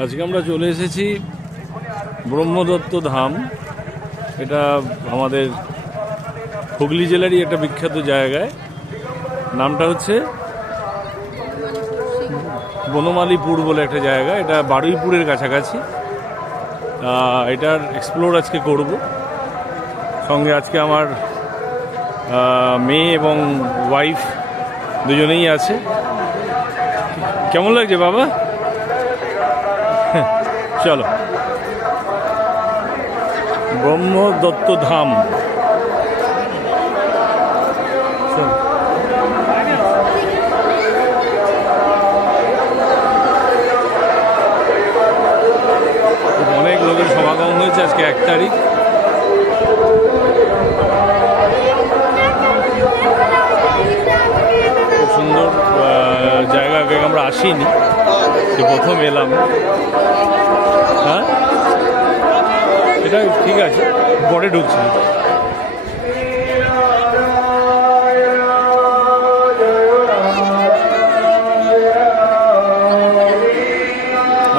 আজকে আমরা চলে এসেছি ব্রহ্মদত্ত ধাম। এটা আমাদের হুগলি জেলারই একটা বিখ্যাত জায়গায়। নামটা হচ্ছে বনমালীপুর বলে একটা জায়গা। এটা বারুইপুরের কাছাকাছি। এটার এক্সপ্লোর আজকে করব। সঙ্গে আজকে আমার মেয়ে এবং ওয়াইফ দুজনেই আছে। কেমন লাগছে বাবা? চলো, ব্রহ্মদত্ত ধাম। অনেক লোকের সমাগম হয়েছে আজকে 1 তারিখ। খুব সুন্দর জায়গা, আগে আমরা আসিনি, প্রথম এলাম। হ্যাঁ, এটা ঠিক আছে, পরে ঢুকছি।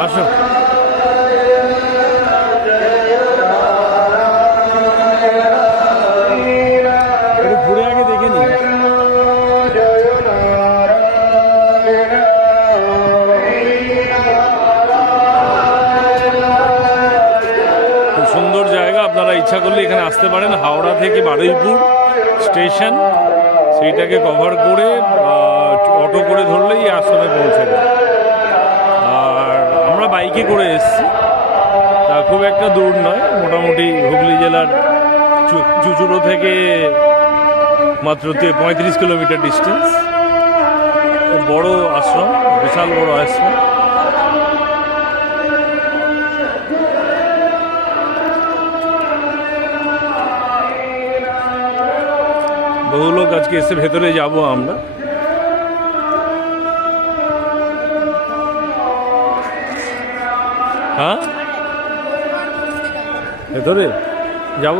আসো, একটু ঘুরে আগে দেখে নি। সুন্দর জায়গা, আপনারা ইচ্ছা করলে এখানে আসতে পারেন। হাওড়া থেকে বারুইপুর স্টেশন, সেইটাকে কভার করে অটো করে ধরলেই আশ্রমে পৌঁছে যায়। আর আমরা বাইকে করে এসেছি, তা খুব একটা দূর নয়, মোটামুটি হুগলি জেলার চুচুড়ো থেকে মাত্র 35 কিলোমিটার ডিস্টেন্স। খুব বড় আশ্রম, বিশাল বড় আশ্রম। বহু লোক আজকে এসে ভেতরে যাব আমরা। হ্যাঁ, ভেতরে যাব।